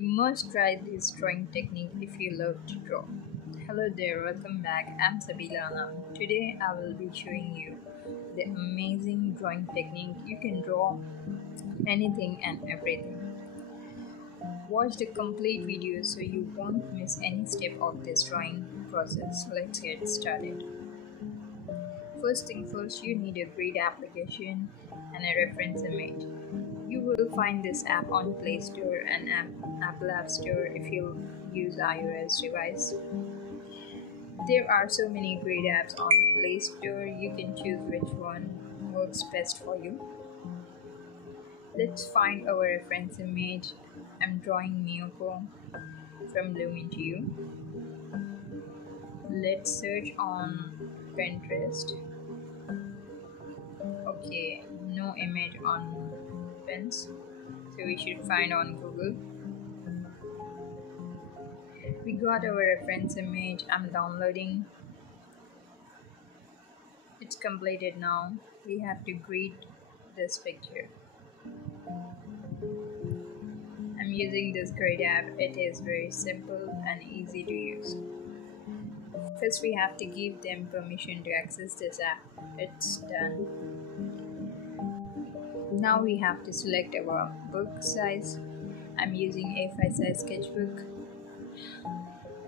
You must try this drawing technique if you love to draw. Hello there, welcome back. I'm Sabilana. Today I will be showing you the amazing drawing technique. You can draw anything and everything. Watch the complete video so you won't miss any step of this drawing process. Let's get started. First thing first, you need a great application and a reference image. You will find this app on Play Store and Apple App Store if you use iOS device. There are so many great apps on Play Store, you can choose which one works best for you. Let's find our reference image. I'm drawing Miyoko from Lumen to you. Let's search on Pinterest. Okay, no image on Pins, so we should find on Google. We got our reference image. I'm downloading. It's completed now. We have to grade this picture. I'm using this grade app. It is very simple and easy to use. First, we have to give them permission to access this app. It's done. Now we have to select our book size. I'm using A5 size sketchbook.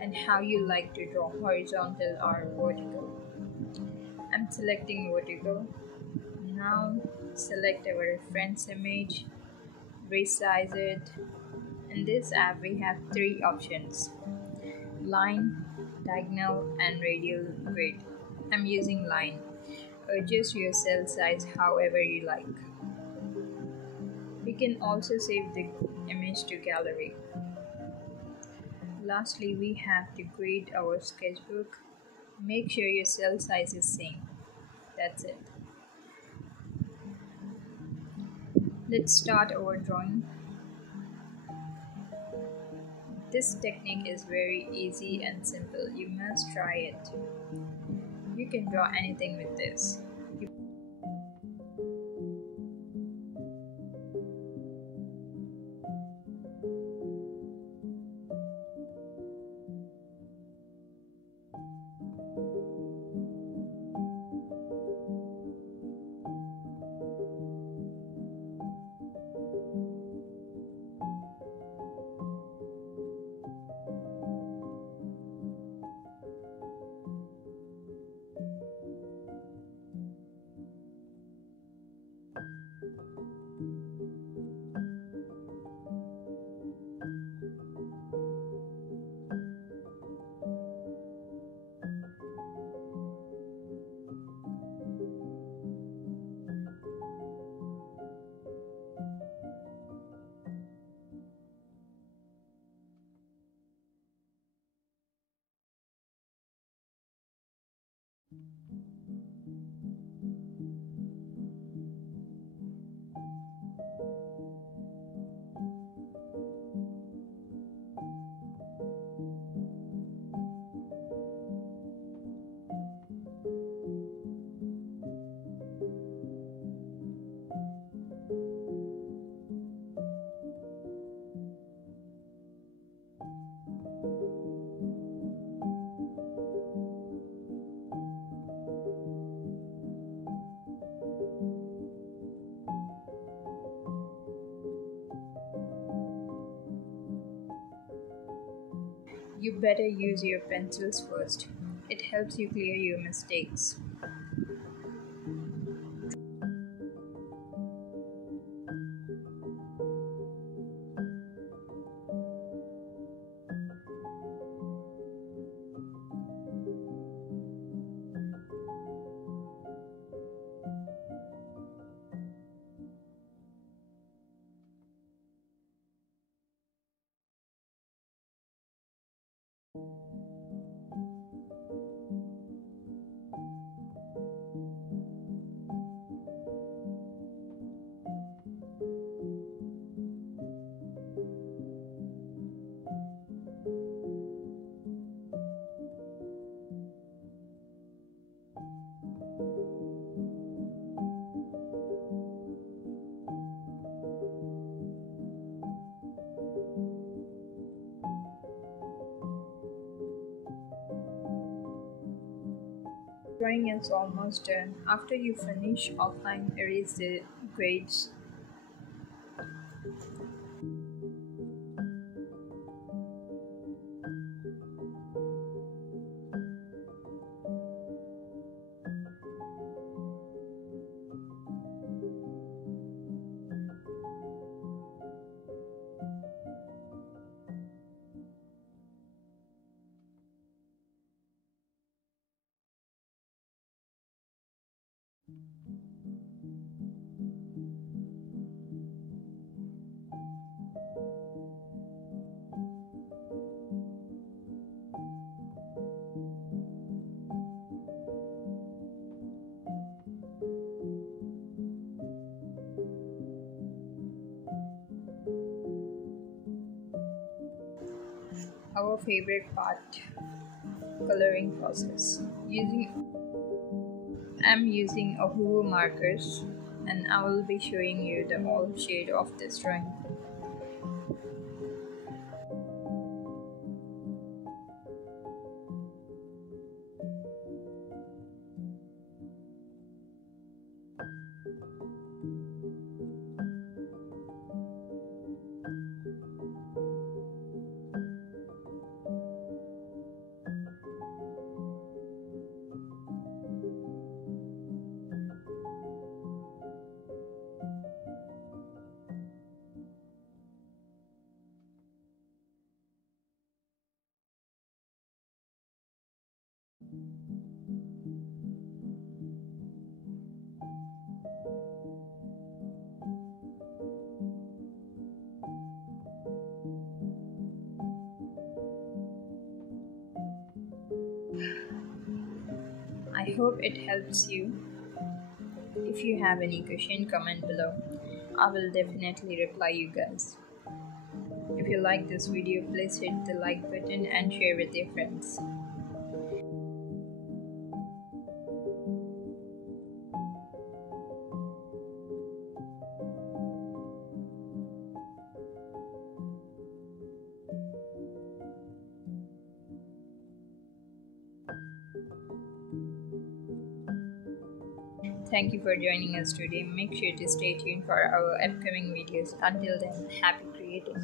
And how you like to draw, horizontal or vertical. I'm selecting vertical. Now select our reference image, resize it. In this app we have three options: line, diagonal and radial grid. I'm using line. Adjust your cell size however you like. We can also save the image to gallery. Lastly, we have to grade our sketchbook. Make sure your cell size is same. That's it. Let's start our drawing. This technique is very easy and simple. You must try it. You can draw anything with this. You better use your pencils first. It helps you clear your mistakes. Drawing is almost done. After you finish, outline, erase the grades. Our favorite part, coloring process. I'm using Ohuhu markers and I will be showing you the olive shade of this drawing. I hope it helps you. If you have any question, comment below. I will definitely reply you guys. If you like this video, please hit the like button and share with your friends. Thank you for joining us today. Make sure to stay tuned for our upcoming videos. Until then, happy creating.